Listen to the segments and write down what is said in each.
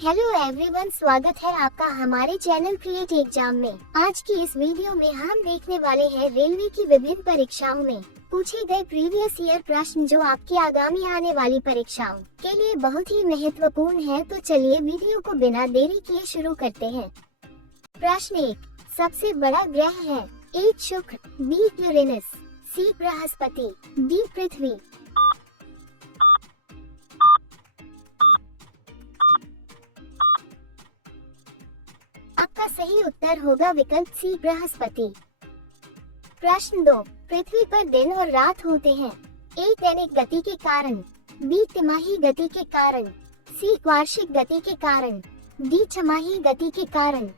Hello everyone, स्वागत है आपका हमारे चैनल क्रिएट एग्जाम में। आज की इस वीडियो में हम देखने वाले हैं रेलवे की विभिन्न परीक्षाओं में पूछे गए प्रीवियस ईयर प्रश्न जो आपकी आगामी आने वाली परीक्षाओं के लिए बहुत ही महत्वपूर्ण है। तो चलिए वीडियो को बिना देरी किए शुरू करते हैं। प्रश्न 1, सबसे बड़ा ग्रह है? ए शुक्र, बी यूरेनस, सी बृहस्पति, डी पृथ्वी। आपका सही उत्तर होगा विकल्प सी बृहस्पति। प्रश्न 2, पृथ्वी पर दिन और रात होते हैं? ए दैनिक गति के कारण, बी तिमाही गति के कारण, सी वार्षिक गति के कारण, डी छमाही गति के कारण।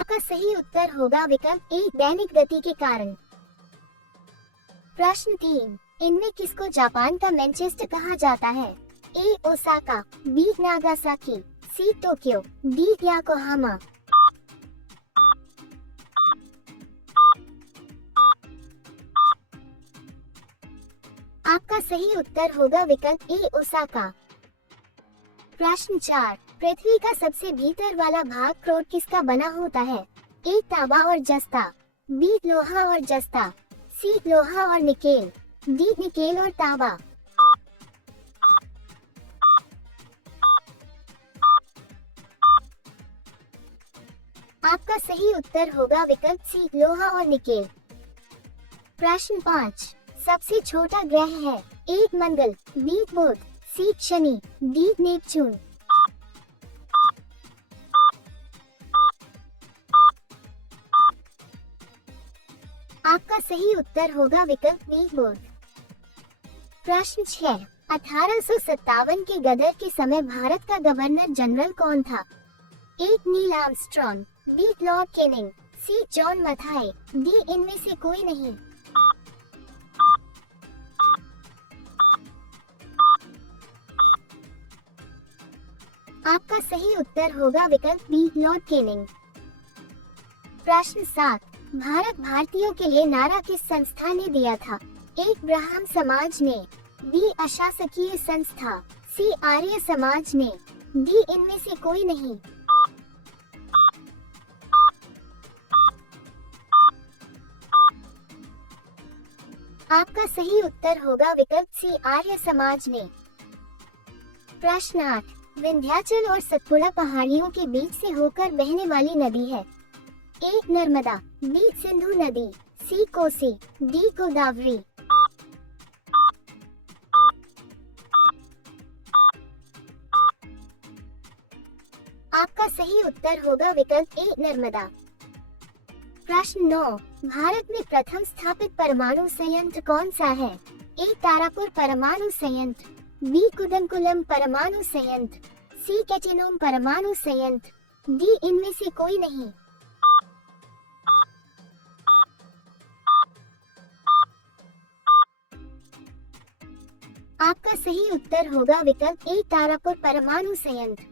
आपका सही उत्तर होगा विकल्प ए दैनिक गति के कारण। प्रश्न 3, इनमें किसको जापान का मैनचेस्टर कहा जाता है? A Osaka, B Nagasaki, C Tokyo, D Yokohama. आपका सही उत्तर होगा विकल्प ए ओसाका। प्रश्न 4, पृथ्वी का सबसे भीतर वाला भाग क्रोट किसका बना होता है? ए तांबा और जस्ता, बी लोहा और जस्ता, सी लोहा और निकेल, डी निकेल और तांबा। आपका सही उत्तर होगा विकल्प सी लोहा और निकेल। प्रश्न 5, सबसे छोटा ग्रह है? ए मंगल, बी बुध, सी शनि, डी नेपच्यून। आपका सही उत्तर होगा विकल्प बी बुध। प्रश्न 6, 1857 के गदर के समय भारत का गवर्नर जनरल कौन था? A Neil Armstrong, B Lord Canning, C John Mathai, D इनमें से कोई नहीं। आपका सही उत्तर होगा विकल्प बी लॉर्ड कैनिंग। प्रश्न 7, भारत भारतीयों के लिए नारा किस संस्था ने दिया था? ए ब्राह्मण समाज ने, बी अशासकीय संस्था, सी आर्य समाज ने, डी इनमें से कोई नहीं। आपका सही उत्तर होगा विकल्प सी आर्य समाज ने। प्रश्न 8, विंध्याचल और सतपुड़ा पहाड़ियों के बीच से होकर बहने वाली नदी है? ए नर्मदा, बी सिंधु नदी, सी कोसी, डी गोदावरी। आपका सही उत्तर होगा विकल्प ए नर्मदा। प्रश्न 9, भारत में प्रथम स्थापित परमाणु संयंत्र कौन सा है? ए तारापुर परमाणु संयंत्र, बी कुदमकुलम परमाणु संयंत्र, सी कैटेनोम परमाणु संयंत्र, डी इनमें से कोई नहीं। आपका सही उत्तर होगा विकल्प ए तारापुर परमाणु संयंत्र।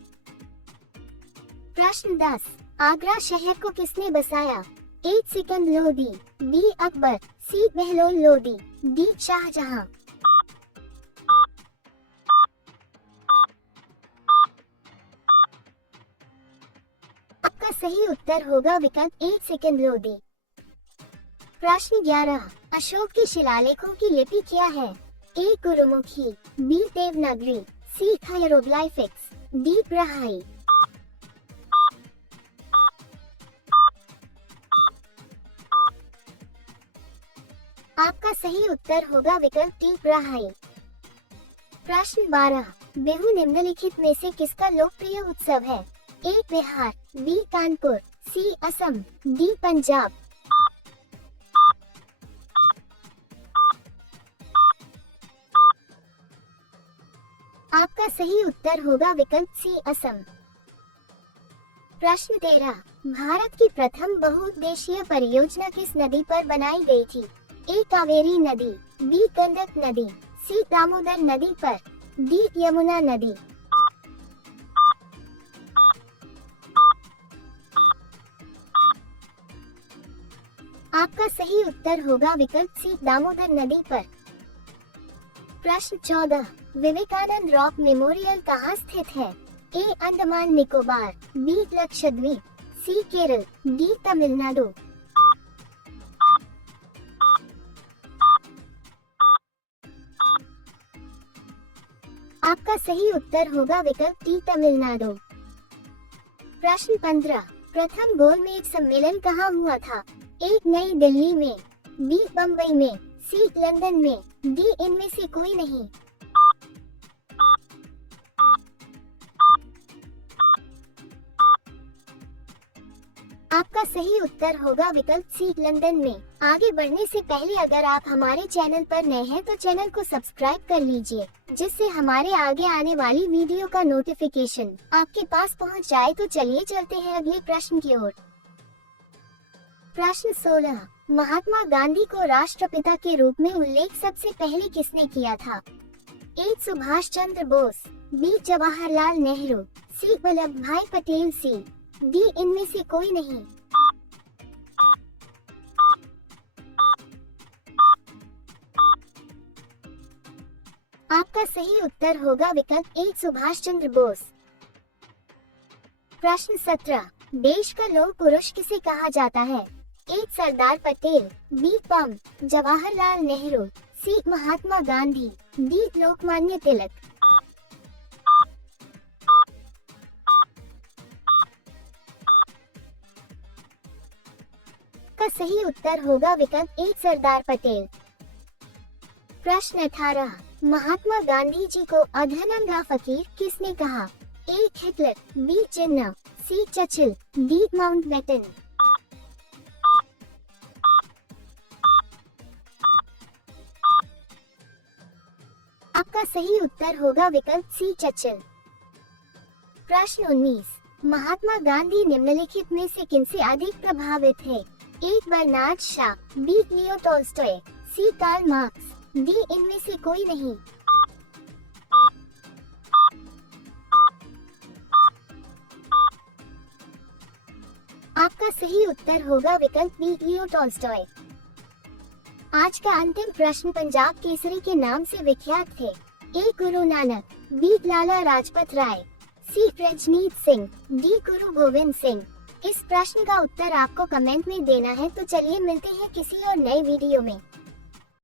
प्रश्न 10, आगरा शहर को किसने बसाया? ए सिकंद लोदी, बी अकबर, सी बहलोल लोदी, डी शाहजहां। आपका सही उत्तर होगा विकल्प ए सिकंद लोदी। प्रश्न 11, अशोक के शिलालेखों की लिपि क्या है? ए गुरुमुखी, बी देवनागरी, सी हायरोग्लाइफिक्स, डी ब्राह्मी। आपका सही उत्तर होगा विकल्प डी ब्राह्मी। प्रश्न 12, बिहू निम्नलिखित में से किसका लोकप्रिय उत्सव है? ए बिहार, बी कानपुर, सी असम, डी पंजाब। आपका सही उत्तर होगा विकल्प सी असम। प्रश्न 13, भारत की प्रथम बहुउद्देशीय परियोजना किस नदी पर बनाई गई थी? ए कावेरी नदी, बी गंडक नदी, सी दामोदर नदी पर, डी यमुना नदी। आपका सही सही उत्तर होगा विकल्प सी दामोदर नदी पर। प्रश्न 14, विवेकानंद रॉक मेमोरियल कहाँ स्थित है? ए अंडमान निकोबार, बी लक्षद्वीप, सी केरल, डी तमिलनाडु। आपका सही उत्तर होगा विकल्प डी तमिलनाडु। प्रश्न 15, प्रथम गोलमेज सम्मेलन कहाँ हुआ था? ए नई दिल्ली में, बी बम्बई में, सी लंदन में, डी इनमें से कोई नहीं। आपका सही उत्तर होगा विकल्प सी लंदन में। आगे बढ़ने से पहले अगर आप हमारे चैनल पर नए हैं तो चैनल को सब्सक्राइब कर लीजिए, जिससे हमारे आगे आने वाली वीडियो का नोटिफिकेशन आपके पास पहुंच जाए। तो चलिए चलते हैं अगले प्रश्न की ओर। प्रश्न 16, महात्मा गांधी को राष्ट्रपिता के रूप में उल्लेख सबसे पहले किसने किया था? ए सुभाष चंद्र बोस, बी जवाहरलाल नेहरू, सी वल्लभ भाई पटेल, सी डी इनमें से कोई नहीं। आपका सही उत्तर होगा विकल्प ए सुभाष चंद्र बोस। प्रश्न 17, देश का लौह पुरुष किसे कहा जाता है? ए सरदार पटेल, बी पम जवाहरलाल नेहरू, सी महात्मा गांधी, डी लोकमान्य तिलक। का सही उत्तर होगा विकल्प ए सरदार पटेल। प्रश्न 18, महात्मा गांधी जी को अधनंगा फकीर किसने कहा? A Hitler, B Jinnah, C Churchill, D Mountbatten. आपका सही उत्तर होगा विकल्प सी चर्चिल। प्रश्न 19, महात्मा गांधी निम्नलिखित में से किनसे अधिक प्रभावित है? ए बर्नार्ड शा, बी लियो टॉल्स्टॉय, सी कार्ल मार्क्स, डी इनमें से कोई नहीं। आपका सही उत्तर होगा विकल्प बी लियो टॉल्स्टॉय। आज का अंतिम प्रश्न पंजाब केसरी के नाम से विख्यात थे। ए गुरु नानक, बी लाला लाजपत राय, सी रजनीत सिंह, डी गुरु गोविंद सिंह। इस प्रश्न का उत्तर आपको कमेंट में देना है। तो चलिए मिलते हैं किसी और नए वीडियो में।